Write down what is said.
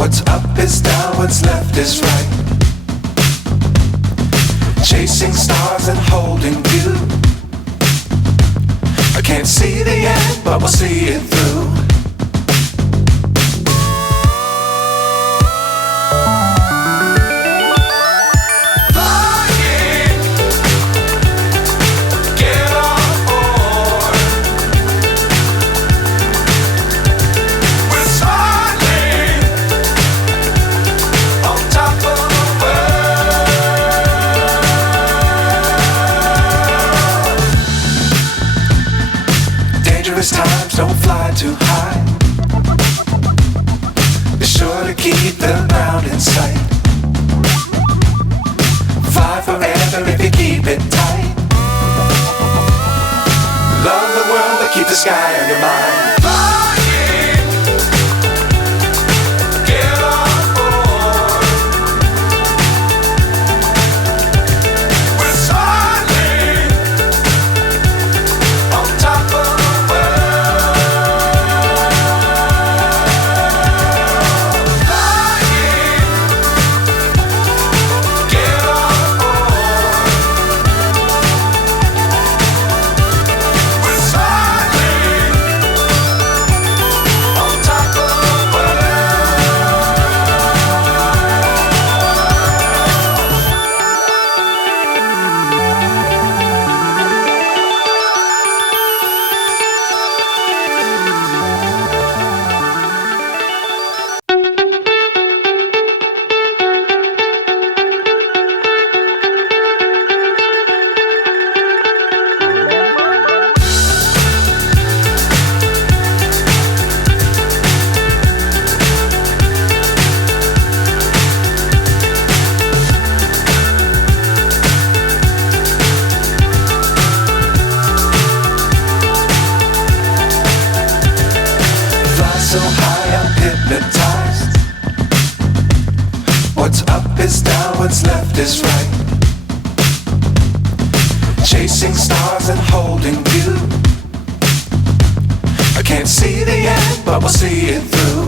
What's up is down, what's left is right. Chasing stars and holding you. I can't see the end, but we'll see it through. Times don't fly too high. Be sure to keep the ground in sight. Fly forever if you keep it tight. Love the world but keep the sky on your mind. So high I'm hypnotized. What's up is down, what's left is right. Chasing stars and holding you. I can't see the end, but we'll see it through.